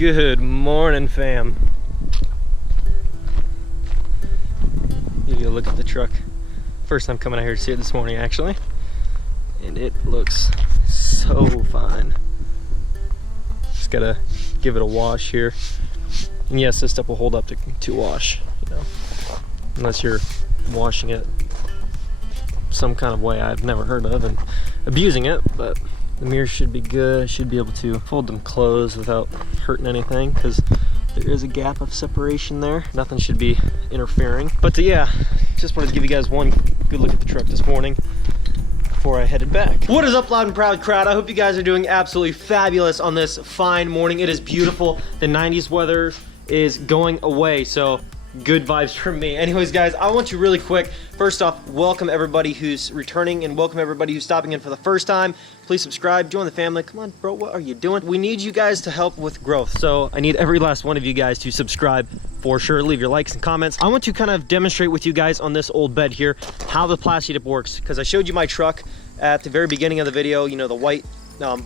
Good morning, fam. You go look at the truck. First time coming out here to see it this morning, actually. And it looks so fine. Just gotta give it a wash here. And yes, this stuff will hold up to wash, you know, unless you're washing it some kind of way I've never heard of and abusing it, but the mirrors should be good. I should be able to fold them closed without hurting anything because there is a gap of separation there. Nothing should be interfering. But yeah, just wanted to give you guys one good look at the truck this morning before I headed back. What is up, loud and proud crowd? I hope you guys are doing absolutely fabulous on this fine morning. It is beautiful. The 90s weather is going away, so good vibes from me. Anyways, guys, I want to really quick, first off, welcome everybody who's returning and welcome everybody who's stopping in for the first time. Please subscribe, join the family. Come on, bro, what are you doing? We need you guys to help with growth, so I need every last one of you guys to subscribe for sure. Leave your likes and comments. I want to kind of demonstrate with you guys on this old bed here how the Plasti Dip works, because I showed you my truck at the very beginning of the video, you know, the white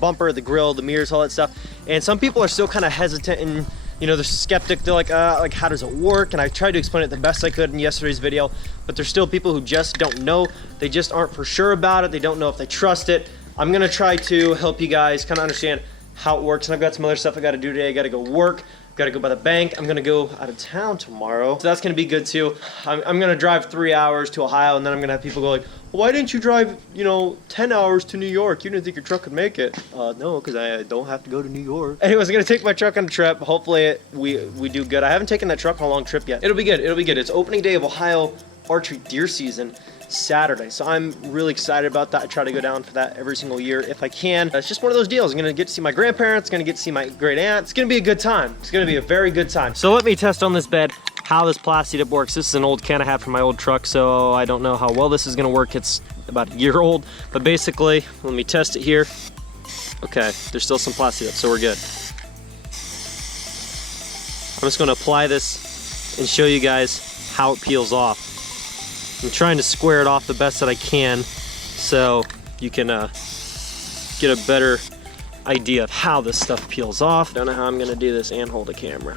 bumper, the grill, the mirrors, all that stuff, and some people are still kind of hesitant and, you know, they're skeptic. They're like how does it work? And I tried to explain it the best I could in yesterday's video, but there's still people who just don't know. They just aren't for sure about it. They don't know if they trust it. I'm gonna try to help you guys kind of understand how it works. And I've got some other stuff I gotta do today. I gotta go work, gotta go by the bank. I'm gonna go out of town tomorrow, so that's gonna be good too. I'm gonna drive 3 hours to Ohio, and then I'm gonna have people go like, well, why didn't you drive, you know, 10 hours to New York? You didn't think your truck could make it? No, because I don't have to go to New York. Anyways, I'm gonna take my truck on a trip. Hopefully we do good. I haven't taken that truck on a long trip yet. It'll be good, it'll be good. It's opening day of Ohio archery deer season, Saturday, so I'm really excited about that. I try to go down for that every single year if I can. It's just one of those deals. I'm gonna get to see my grandparents, gonna get to see my great aunt. It's gonna be a good time. It's gonna be a very good time. So let me test on this bed how this Plasti Dip works. This is an old can I have from my old truck, so I don't know how well this is gonna work. It's about a year old, but basically, let me test it here. Okay, there's still some Plasti Dip, so we're good. I'm just gonna apply this and show you guys how it peels off. I'm trying to square it off the best that I can so you can get a better idea of how this stuff peels off. Don't know how I'm gonna do this and hold a camera.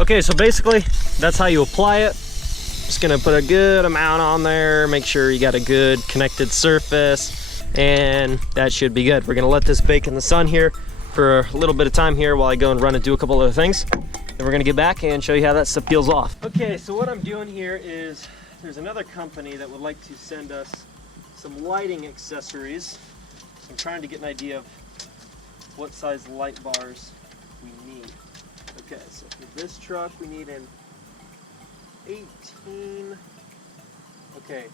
Okay, so basically that's how you apply it. Just gonna put a good amount on there, make sure you got a good connected surface, and that should be good. We're gonna let this bake in the sun here for a little bit of time here while I go and run and do a couple other things. Then we're gonna get back and show you how that stuff peels off. Okay, so what I'm doing here is there's another company that would like to send us some lighting accessories. So I'm trying to get an idea of what size light bars we need. Okay, so for this truck we need an 18, okay,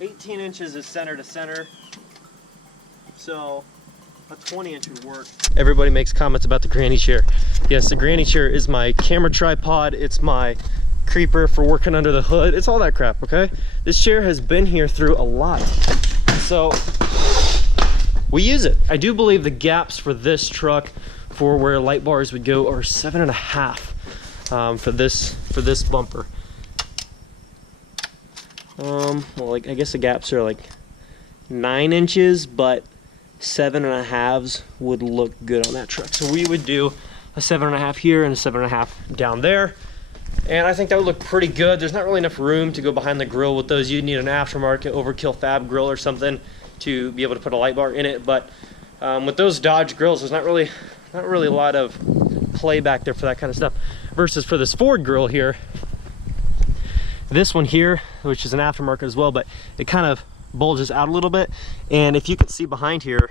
18 inches is center to center, so a 20 inch would work. Everybody makes comments about the granny chair. Yes, the granny chair is my camera tripod, it's my creeper for working under the hood, it's all that crap, okay? This chair has been here through a lot, so we use it. I do believe the gaps for this truck for where light bars would go are 7.5 for this bumper. Well, like, I guess the gaps are like 9 inches, but 7.5s would look good on that truck. So we would do a 7.5 here and a 7.5 down there. And I think that would look pretty good. There's not really enough room to go behind the grill with those. You'd need an aftermarket overkill fab grill or something to be able to put a light bar in it. But with those Dodge grills, there's not really a lot of play back there for that kind of stuff. Versus for this Ford grill here, this one here, which is an aftermarket as well, but it kind of bulges out a little bit. And if you can see behind here,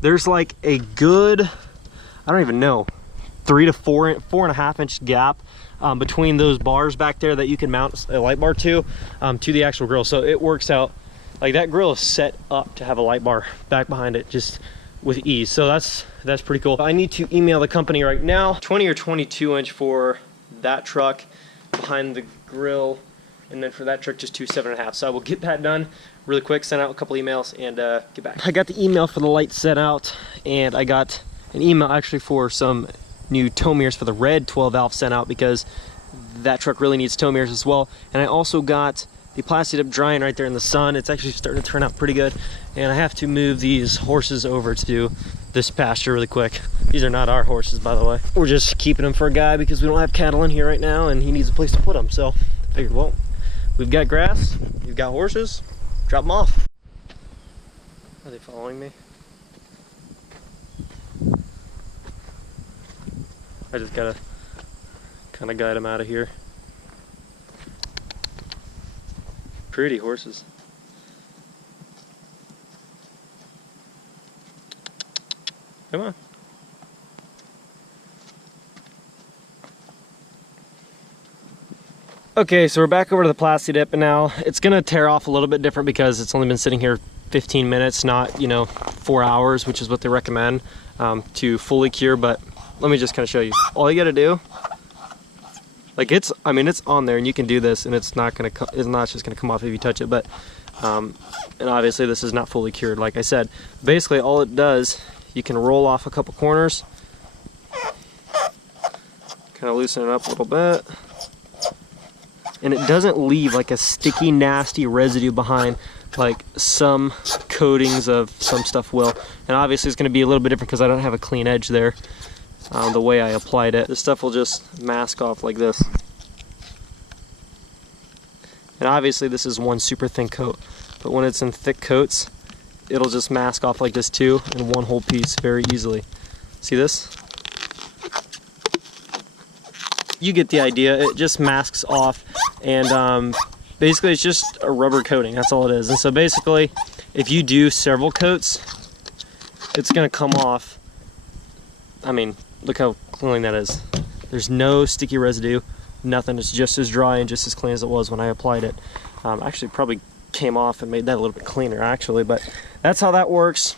there's like a good, I don't even know, 3 to 4.5 inch gap between those bars back there that you can mount a light bar to the actual grill. So it works out like that grill is set up to have a light bar back behind it just with ease. So that's pretty cool. I need to email the company right now. 20 or 22 inch for that truck behind the grill, and then for that truck just 2 7.5. So I will get that done really quick, send out a couple emails, and get back. I got the email for the light sent out, and I got an email actually for some new tow mirrors for the red 12 valve sent out because that truck really needs tow mirrors as well. And I also got the Plasti Dip drying right there in the sun. It's actually starting to turn out pretty good. And I have to move these horses over to this pasture really quick. These are not our horses, by the way. We're just keeping them for a guy because we don't have cattle in here right now and he needs a place to put them. So I figured, well, we've got grass, we've got horses, drop them off. Are they following me? I just gotta kind of guide them out of here. Pretty horses. Come on. Okay, so we're back over to the Plasti Dip, and now it's gonna tear off a little bit different because it's only been sitting here 15 minutes, not, you know, 4 hours, which is what they recommend to fully cure. But let me just kind of show you. All you gotta do, like, it's, I mean, it's on there and you can do this and it's not just gonna come off if you touch it. But and obviously this is not fully cured, like I said. Basically all it does, you can roll off a couple corners, kind of loosen it up a little bit, and it doesn't leave like a sticky, nasty residue behind like some coatings of some stuff will. And obviously it's going to be a little bit different because I don't have a clean edge there. The way I applied it, this stuff will just mask off like this. And obviously this is one super thin coat, but when it's in thick coats, it'll just mask off like this too in one whole piece very easily. See this? You get the idea. It just masks off, and basically it's just a rubber coating, that's all it is. And so basically if you do several coats, it's gonna come off. I mean, look how clean that is. There's no sticky residue, nothing. It's just as dry and just as clean as it was when I applied it. Actually probably came off and made that a little bit cleaner actually, but that's how that works.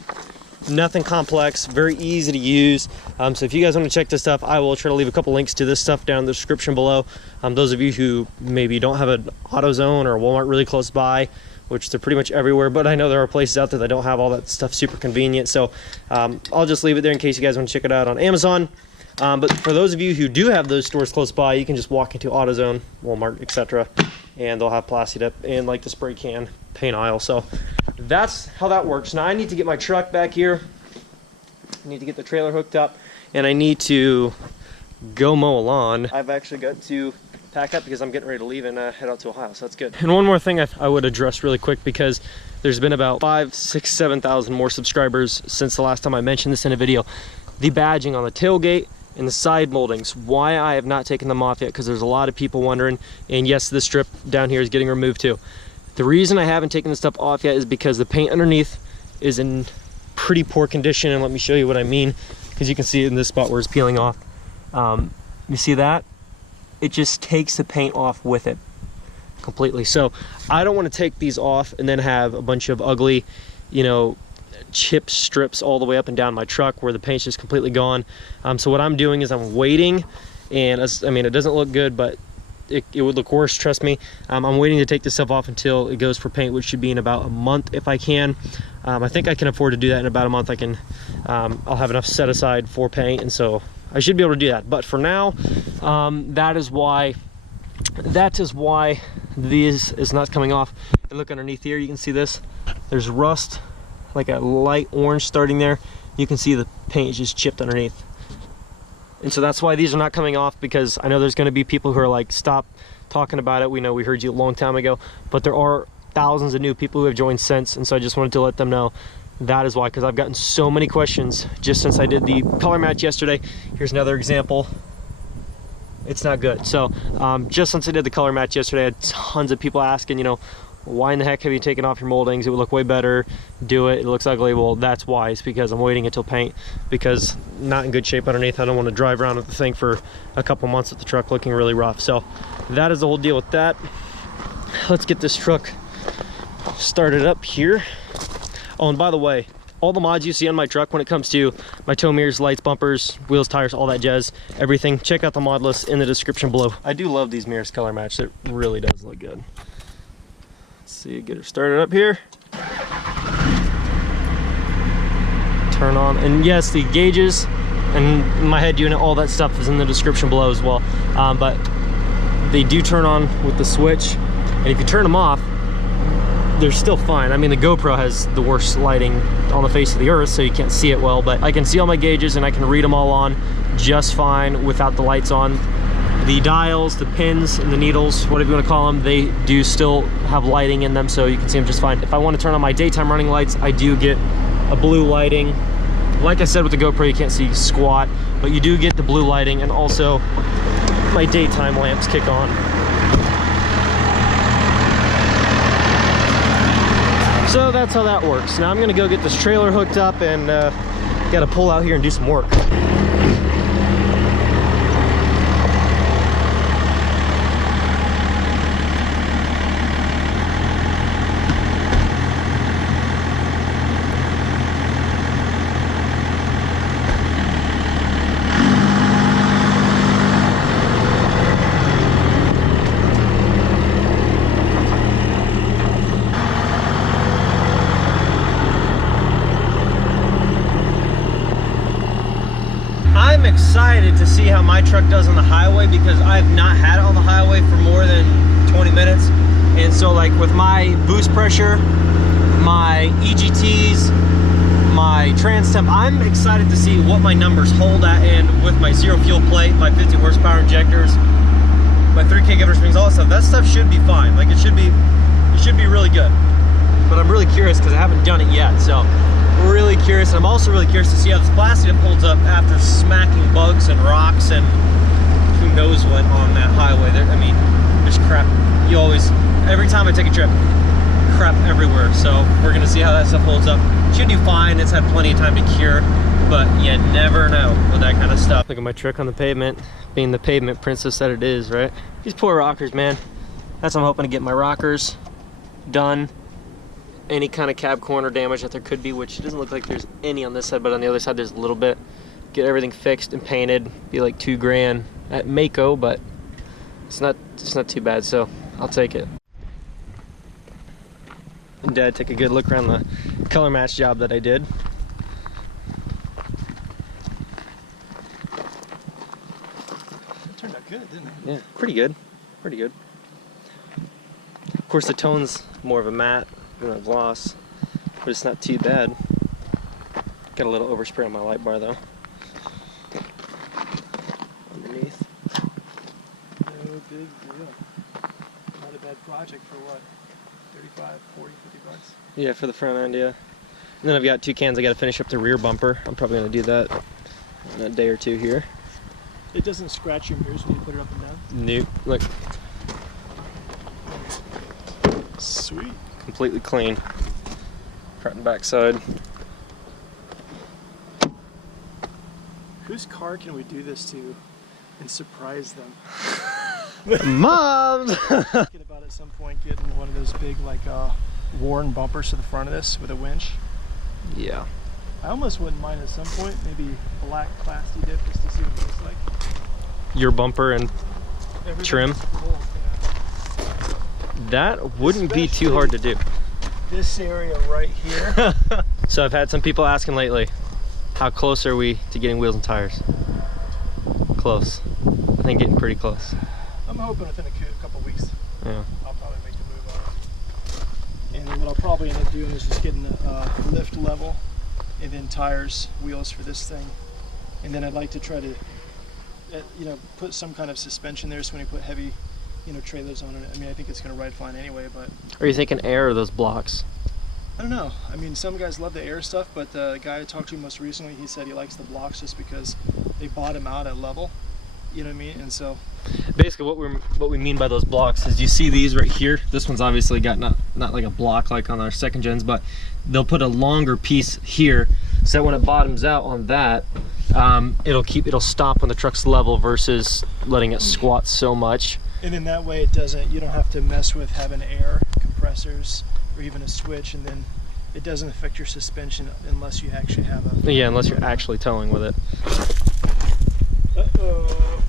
Nothing complex, very easy to use. So if you guys want to check this stuff, I will try to leave a couple links to this stuff down in the description below. Those of you who maybe don't have an AutoZone or Walmart really close by, which they're pretty much everywhere, but I know there are places out there that don't have all that stuff super convenient. So I'll just leave it there in case you guys want to check it out on Amazon. But for those of you who do have those stores close by, you can just walk into AutoZone, Walmart, etc., and they'll have Plasti Dip in like the spray can paint aisle. So that's how that works. Now I need to get my truck back here. I need to get the trailer hooked up, and I need to go mow a lawn. I've actually got to pack up because I'm getting ready to leave and head out to Ohio, so that's good. And one more thing I would address really quick, because there's been about 5,000, 6,000, 7,000 more subscribers since the last time I mentioned this in a video. The badging on the tailgate and the side moldings, why I have not taken them off yet, because there's a lot of people wondering. And yes, this strip down here is getting removed too. The reason I haven't taken this stuff off yet is because the paint underneath is in pretty poor condition, and let me show you what I mean, because you can see it in this spot where it's peeling off. You see that? It just takes the paint off with it completely. So I don't want to take these off and then have a bunch of ugly, you know, chip strips all the way up and down my truck where the paint's just completely gone. So what I'm doing is I'm waiting, and I mean, it doesn't look good, but it would look worse, trust me. I'm waiting to take this stuff off until it goes for paint, which should be in about a month if I can. I think I can afford to do that in about a month. I can, I'll have enough set aside for paint, and so I should be able to do that. But for now, that is why this is not coming off. And look underneath here, you can see this. There's rust, like a light orange starting there. You can see the paint is just chipped underneath. And so that's why these are not coming off, because I know there's going to be people who are like, stop talking about it. We know we heard you a long time ago, but there are thousands of new people who have joined since. And so I just wanted to let them know that is why, because I've gotten so many questions just since I did the color match yesterday. Here's another example. It's not good. So just since I did the color match yesterday, I had tons of people asking, you know, why in the heck have you taken off your moldings? It would look way better. Do it. It looks ugly. Well, that's why. It's because I'm waiting until paint, because not in good shape underneath. I don't want to drive around with the thing for a couple months with the truck looking really rough. So that is the whole deal with that. Let's get this truck started up here. Oh, and by the way, all the mods you see on my truck when it comes to my tow mirrors, lights, bumpers, wheels, tires, all that jazz, everything, check out the mod list in the description below. I do love these mirrors color match. It really does look good. Let's see, get her started up here. Turn on, and yes, the gauges and my head unit, all that stuff is in the description below as well. But they do turn on with the switch, and if you turn them off, they're still fine. I mean, the GoPro has the worst lighting on the face of the earth, so you can't see it well, but I can see all my gauges and I can read them all on just fine without the lights on. The dials, the pins, and the needles, whatever you want to call them, they do still have lighting in them, so you can see them just fine. If I want to turn on my daytime running lights, I do get a blue lighting. Like I said, with the GoPro, you can't see squat, but you do get the blue lighting, and also my daytime lamps kick on. So that's how that works. Now I'm gonna go get this trailer hooked up and gotta pull out here and do some work. I'm excited to see how my truck does on the highway, because I've not had it on the highway for more than 20 minutes. And so like with my boost pressure, my EGTs, my trans temp, I'm excited to see what my numbers hold at, and with my zero fuel plate, my 50 horsepower injectors, my 3K giver springs, all that stuff should be fine. Like it should be really good. But I'm really curious because I haven't done it yet, so really curious. And I'm also really curious to see how this Plasti Dip holds up after smacking bugs and rocks and who knows what on that highway. There, I mean, there's crap. You always, every time I take a trip, crap everywhere. So we're gonna see how that stuff holds up. Should do fine. It's had plenty of time to cure, but you never know with that kind of stuff. Look at my truck on the pavement, being the pavement princess that it is, right? These poor rockers, man. That's what I'm hoping to get my rockers done. Any kind of cab corner damage that there could be, which it doesn't look like there's any on this side, but on the other side there's a little bit. Get everything fixed and painted. Be like $2 grand at Mako, but it's not too bad, so I'll take it. And Dad, take a good look around the color match job that I did. It turned out good, didn't it? Yeah, pretty good. Pretty good. Of course the tone's more of a matte than a gloss, but it's not too bad. Got a little overspray on my light bar though. Underneath. No big deal. Not a bad project for what? 35, 40, 50 bucks? Yeah, for the front end, yeah. And then I've got 2 cans I gotta finish up the rear bumper. I'm probably gonna do that in a day or 2 here. It doesn't scratch your mirrors when you put it up and down? Nope. Look. Sweet. Completely clean. Front and back side. Whose car can we do this to and surprise them? Mom's! Thinking about at some point getting one of those big like worn bumpers to the front of this with a winch. Yeah. I almost wouldn't mind at some point maybe black Plasti Dip just to see what it looks like. Your bumper and trim? Cool, yeah. That wouldn't be too hard to do. This area right here. So I've had some people asking lately, how close are we to getting wheels and tires? Close. I think getting pretty close. I'm hoping within a couple weeks. Yeah. I'll probably make the move on it. And then what I'll probably end up doing is just getting the lift level and then tires, wheels for this thing. And then I'd like to try to, put some kind of suspension there so when you put heavy, trailers on it. I mean, I think it's going to ride fine anyway, but... Are you thinking air or those blocks? I don't know. I mean, some guys love the air stuff, but the guy I talked to most recently, he said he likes the blocks just because they bottom out at level. You know what I mean? And so... Basically what we mean by those blocks is you see these right here. This one's obviously got not like a block like on our second gens, but they'll put a longer piece here so that when it bottoms out on that, it'll stop when the truck's level versus letting it squat so much. And then that way you don't have to mess with having air compressors or even a switch, and then it doesn't affect your suspension unless you actually have a... Yeah, unless you're actually towing with it. Uh-oh.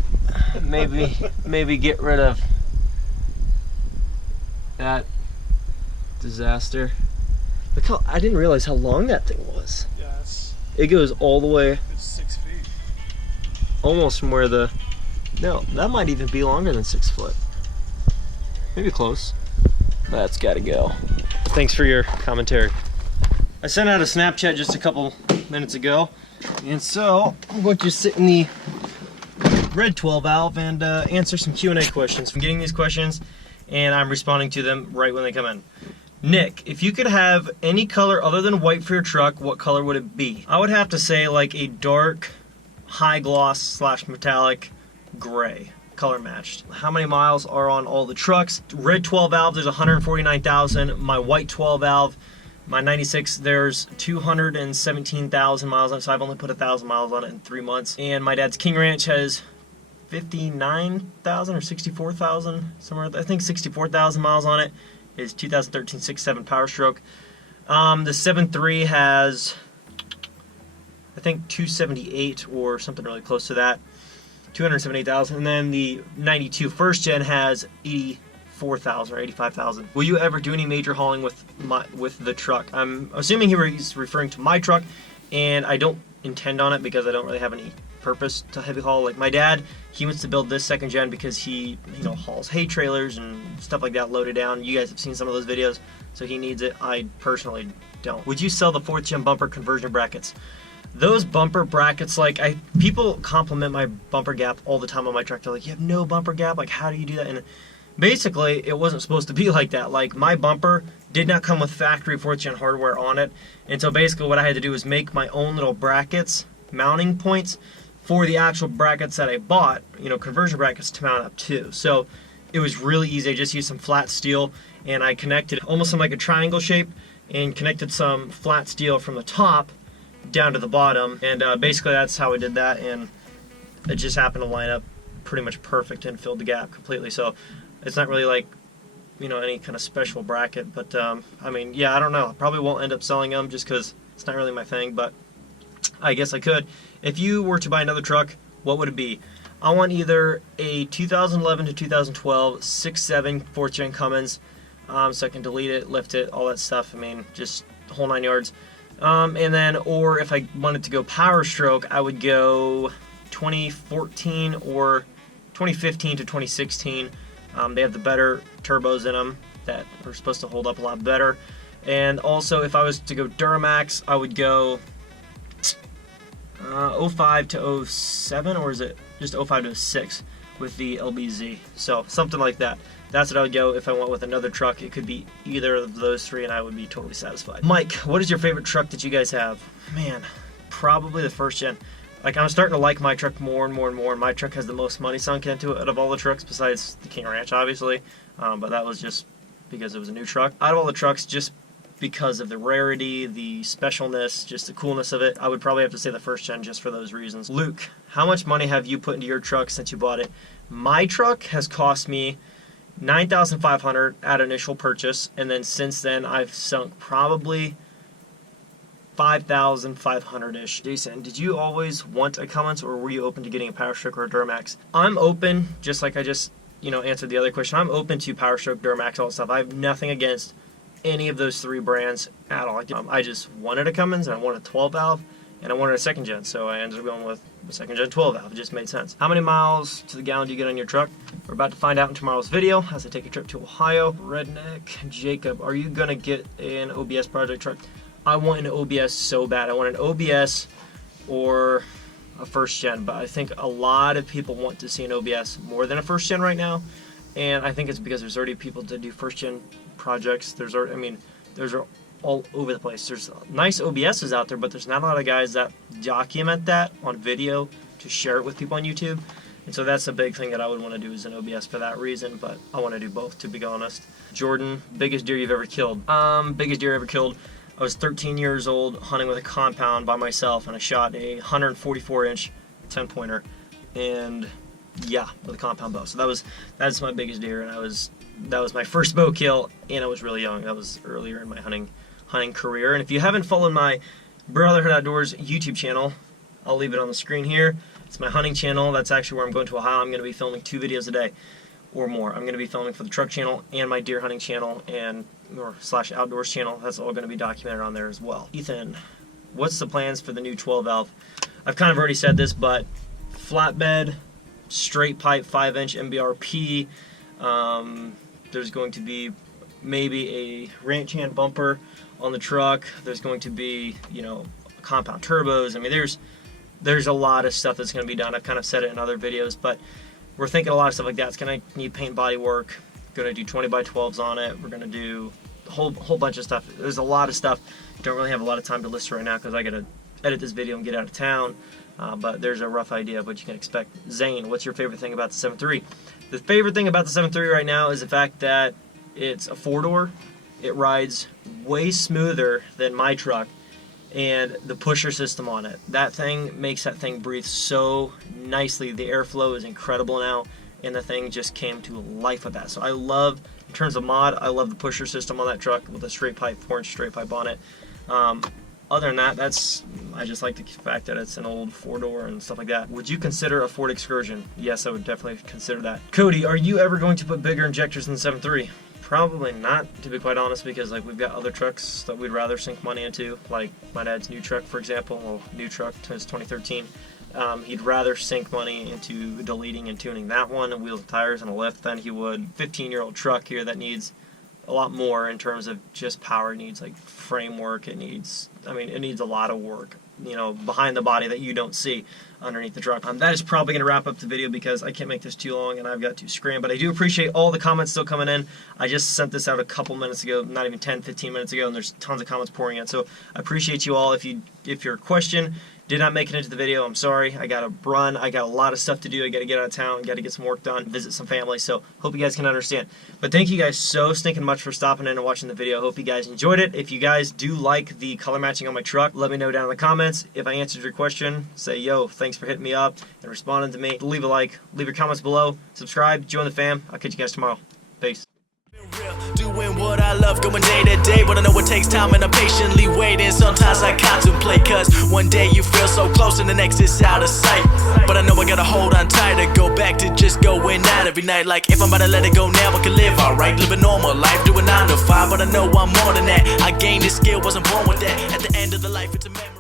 Maybe get rid of that disaster. Look how, I didn't realize how long that thing was. Yeah, it goes all the way. It's 6 feet. Almost from where the... No, that might even be longer than 6 foot. Maybe close. That's gotta go. Thanks for your commentary. I sent out a Snapchat just a couple minutes ago, and so I'm going to sit in the red 12 valve and answer some Q&A questions. I'm getting these questions and I'm responding to them right when they come in. Nick, if you could have any color other than white for your truck, what color would it be? I would have to say like a dark, high gloss / metallic gray, color matched. How many miles are on all the trucks? Red 12 valve, there's 149,000. My white 12 valve, my 96, there's 217,000 miles on it, so I've only put 1,000 miles on it in 3 months. And my dad's KingRanch has 59,000 or 64,000, somewhere, I think 64,000 miles on it. Is 2013 6.7 Powerstroke. The 7.3 has, I think, 278 or something really close to that, 278,000. And then the 92 first gen has 84,000 or 85,000. Will you ever do any major hauling with the truck? I'm assuming he's referring to my truck, and I don't intend on it because I don't really have any purpose to heavy haul. Like my dad, he wants to build this second gen because he, hauls hay trailers and stuff like that loaded down. You guys have seen some of those videos, so he needs it. I personally don't. Would you sell the 4th gen bumper conversion brackets? Those bumper brackets, people compliment my bumper gap all the time on my truck. They're like, you have no bumper gap, like how do you do that? And basically it wasn't supposed to be like that. Like my bumper did not come with factory 4th gen hardware on it, and so basically what I had to do was make my own little brackets, mounting points for the actual brackets that I bought, conversion brackets to mount up to. So it was really easy. I just used some flat steel and I connected almost in like a triangle shape and connected some flat steel from the top down to the bottom. And basically that's how I did that, and it just happened to line up pretty much perfect and filled the gap completely. So it's not really like, any kind of special bracket, but I mean, yeah, I don't know. I probably won't end up selling them just because it's not really my thing, but I guess I could. If you were to buy another truck, what would it be? I want either a 2011 to 2012 6.7 4th gen Cummins, so I can delete it, lift it, all that stuff. I mean, just the whole 9 yards. And then, or if I wanted to go Powerstroke, I would go 2014 or 2015 to 2016. They have the better turbos in them that are supposed to hold up a lot better. And also, if I was to go Duramax, I would go 05 to 07, or is it just 05 to 06 with the LBZ? So something like that. That's what I would go if I went with another truck. It could be either of those three and I would be totally satisfied. Mike, what is your favorite truck that you guys have? Man, probably the 1st gen. Like, I'm starting to like my truck more and more and more, and my truck has the most money sunk into it out of all the trucks besides the KingRanch, obviously. But that was just because it was a new truck. Out of all the trucks, just because of the rarity, the specialness, just the coolness of it, I would probably have to say the 1st gen just for those reasons. Luke, how much money have you put into your truck since you bought it? My truck has cost me $9,500 at initial purchase, and then since then I've sunk probably $5,500-ish. Jason, did you always want a Cummins, or were you open to getting a Powerstroke or a Duramax? I'm open, just like I just answered the other question. I'm open to Powerstroke, Duramax, all that stuff. I have nothing against any of those 3 brands at all. I just wanted a Cummins, and I wanted a 12 valve, and I wanted a 2nd gen, so I ended up going with the 2nd gen 12 valve. It just made sense. How many miles to the gallon do you get on your truck? We're about to find out in tomorrow's video as I take a trip to Ohio. Redneck Jacob, are you gonna get an OBS project truck? I want an OBS so bad. I want an OBS or a 1st gen, but I think a lot of people want to see an OBS more than a 1st gen right now, and I think it's because there's already people that do 1st gen projects. There's all over the place. There's nice OBSs out there, but there's not a lot of guys that document that on video to share it with people on YouTube. And so that's a big thing that I would want to do is an OBS for that reason, but I want to do both, to be honest. Jordan, biggest deer you've ever killed? Biggest deer I ever killed, I was 13 years old hunting with a compound by myself, and I shot a 144-inch 10-pointer, and yeah, with a compound bow. So that's my biggest deer, and that was my first bow kill, and I was really young. That was earlier in my hunting career. And if you haven't followed my Brotherhood Outdoors YouTube channel, I'll leave it on the screen here. It's my hunting channel. That's actually where I'm going to Ohio. I'm going to be filming 2 videos a day or more. I'm going to be filming for the truck channel and my deer hunting channel or / outdoors channel. That's all going to be documented on there as well. Ethan, what's the plans for the new 12 valve? I've kind of already said this, but flatbed, straight pipe 5-inch MBRP. There's going to be maybe a ranch hand bumper on the truck. There's going to be, you know, compound turbos. I mean, there's a lot of stuff that's going to be done. I've kind of said it in other videos, but we're thinking a lot of stuff like that. It's going to need paint body work. Going to do 20x12s on it. We're going to do a whole bunch of stuff. There's a lot of stuff. Don't really have a lot of time to list right now because I got to edit this video and get out of town. But there's a rough idea of what you can expect. Zane, what's your favorite thing about the 7.3? The favorite thing about the 7.3 right now is the fact that it's a 4-door. It rides way smoother than my truck, and the pusher system on it. That thing makes that thing breathe so nicely. The airflow is incredible now, and the thing just came to life with that. So I love, in terms of mod, I love the pusher system on that truck with a straight pipe, 4-inch straight pipe on it. Other than that, I just like the fact that it's an old 4-door and stuff like that. Would you consider a Ford Excursion? Yes, I would definitely consider that. Cody, are you ever going to put bigger injectors in the 7.3? Probably not, to be quite honest, because like we've got other trucks that we'd rather sink money into, like my dad's new truck, for example. Well, new truck, his 2013. He'd rather sink money into deleting and tuning that one, and wheels and tires and a lift, than he would 15-year-old truck here that needs a lot more in terms of just power. It needs like framework. It needs a lot of work, you know, behind the body that you don't see underneath the truck. That is probably going to wrap up the video because I can't make this too long and I've got to scram. But I do appreciate all the comments still coming in. I just sent this out a couple minutes ago, not even 10-15 minutes ago, and there's tons of comments pouring in. So I appreciate you all. If your question did not make it into the video, I'm sorry. I got to run. I got a lot of stuff to do. I got to get out of town. Got to get some work done, visit some family. So hope you guys can understand. But thank you guys so stinking much for stopping in and watching the video. Hope you guys enjoyed it. If you guys do like the color matching on my truck, let me know down in the comments. If I answered your question, say, yo, thanks for hitting me up and responding to me. Leave a like. Leave your comments below. Subscribe. Join the fam. I'll catch you guys tomorrow. Peace. Doing what I love, going day to day, but I know it takes time and I'm patiently waiting. Sometimes I contemplate, cause one day you feel so close and the next is out of sight. But I know I gotta hold on tight to go back to just going out every night. Like if I'm about to let it go now, I can live alright, live a normal life, doing 9 to 5. But I know I'm more than that. I gained this skill, wasn't born with that. At the end of the life, it's a memory.